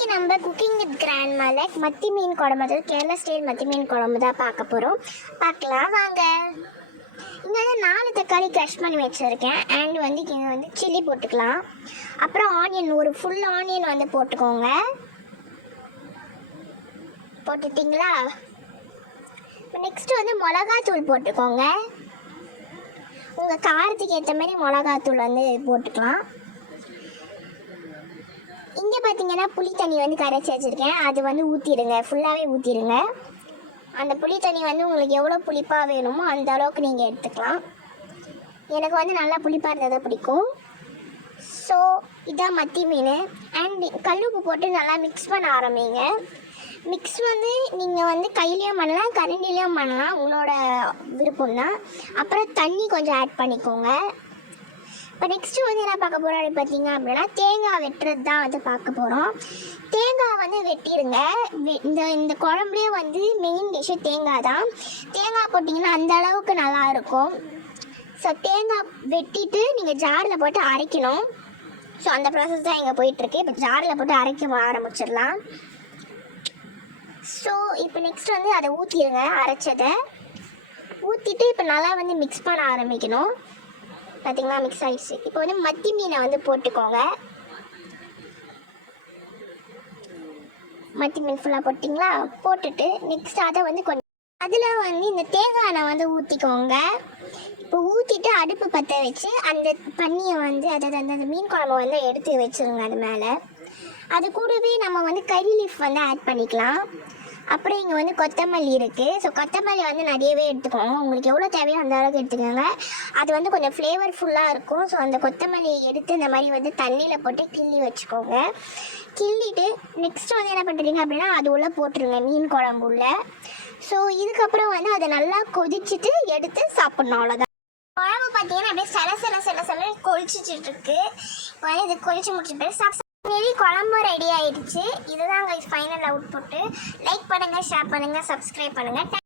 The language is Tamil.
இன்னைக்கு நம்ம குக்கிங் வித் கிராண்ட்மால மத்தி மீன் குழம்பு, கேரளா ஸ்டைல் மத்தி மீன் குழம்பு தான் பார்க்க போகிறோம். பார்க்கலாம் வாங்க. இங்கே வந்து 4 தக்காளி க்ரஷ் பண்ணி வச்சுருக்கேன். அண்ட் வந்து இங்கே வந்து சில்லி போட்டுக்கலாம். அப்புறம் ஆனியன், ஒரு ஃபுல் ஆனியன் வந்து போட்டுக்கோங்க. போட்டுட்டிங்களா? நெக்ஸ்ட்டு வந்து மிளகாத்தூள் போட்டுக்கோங்க. உங்கள் காரத்துக்கு ஏற்ற மாதிரி மிளகாத்தூள் வந்து போட்டுக்கலாம். இங்கே பார்த்தீங்கன்னா புளி தண்ணி வந்து கரைச்சி வச்சுருக்கேன். அது வந்து ஊற்றிடுங்க, ஃபுல்லாகவே ஊற்றிடுங்க. அந்த புளி தண்ணி வந்து உங்களுக்கு எவ்வளோ புளிப்பாக வேணுமோ அந்த அளவுக்கு நீங்கள் எடுத்துக்கலாம். எனக்கு வந்து நல்லா புளிப்பாக இருந்தால் தான் பிடிக்கும். ஸோ இதான் மத்தி மீன். அண்ட் கல்லுப்பு போட்டு நல்லா மிக்ஸ் பண்ண ஆரம்பிங்க. மிக்ஸ் வந்து நீங்கள் வந்து கையிலையும் பண்ணலாம், கரண்டிலையும் பண்ணலாம், உங்களோட விருப்பம் தான். அப்புறம் தண்ணி கொஞ்சம் ஆட் பண்ணிக்கோங்க. இப்போ நெக்ஸ்ட்டு வந்து என்ன பார்க்க போகிறோம் பார்த்தீங்க அப்படின்னா, தேங்காய் வெட்டுறது தான் வந்து பார்க்க போகிறோம். தேங்காய் வந்து வெட்டிடுங்க. இந்த குழம்புலேயே வந்து மெயின் டிஷ்ஷு தேங்காய் தான். தேங்காய் போட்டிங்கன்னா அந்த அளவுக்கு நல்லாயிருக்கும். ஸோ தேங்காய் வெட்டிட்டு நீங்கள் ஜாரில் போட்டு அரைக்கணும். ஸோ அந்த ப்ராசஸ் தான் இங்கே போயிட்டுருக்கு. இப்போ ஜாரில் போட்டு அரைக்க ஆரம்பிச்சிடலாம். ஸோ இப்போ நெக்ஸ்ட் வந்து அதை ஊற்றிடுங்க. அரைச்சதை ஊற்றிட்டு இப்போ நல்லா வந்து மிக்ஸ் பண்ண ஆரம்பிக்கணும். பார்த்தீங்களா, மிக்ஸ் ஆகிடுச்சு. இப்போ வந்து மத்தி மீனை வந்து போட்டுக்கோங்க. மத்தி மீன் ஃபுல்லாக போட்டிங்களா? போட்டுட்டு நெக்ஸ்ட் அதை வந்து கொஞ்சம் அதில் வந்து இந்த தேங்காய் எண்ணெய் வந்து ஊற்றிக்கோங்க. இப்போ ஊற்றிட்டு அடுப்பு பற்ற வச்சு அந்த தண்ணியை வந்து அதாவது அந்த மீன் குழம்பு வந்து எடுத்து வச்சுருங்க. அது மேலே அது கூடவே நம்ம வந்து கறி லீஃப் வந்து ஆட் பண்ணிக்கலாம். அப்புறம் இங்கே வந்து கொத்தமல்லி இருக்குது. ஸோ கொத்தமல்லி வந்து நிறையவே எடுத்துக்கோங்க. உங்களுக்கு எவ்வளோ தேவையோ அந்த அளவுக்கு எடுத்துக்கோங்க. அது வந்து கொஞ்சம் ஃப்ளேவர்ஃபுல்லாக இருக்கும். ஸோ அந்த கொத்தமல்லியை எடுத்து இந்த மாதிரி வந்து தண்ணியில் போட்டு கிள்ளி வச்சுக்கோங்க. கிள்ளிட்டு நெக்ஸ்ட் வந்து என்ன பண்ணுறீங்க அப்படின்னா அது உள்ளே போட்டுருங்க, மீன் குழம்பு உள்ள. ஸோ இதுக்கப்புறம் வந்து அதை நல்லா கொதிச்சுட்டு எடுத்து சாப்பிட்ணும். அவ்வளோதான். குழம்பு பார்த்தீங்கன்னா அப்படியே சில கொதிச்சுட்டு இப்போ வந்து இது கொதிச்சு முடிச்சுட்டு குழம்பு ரெடி ஆயிடுச்சு. இதுதான் ஃபைனல் அவுட்புட்டு. லைக் பண்ணுங்கள், ஷேர் பண்ணுங்கள், சப்ஸ்கிரைப் பண்ணுங்கள்.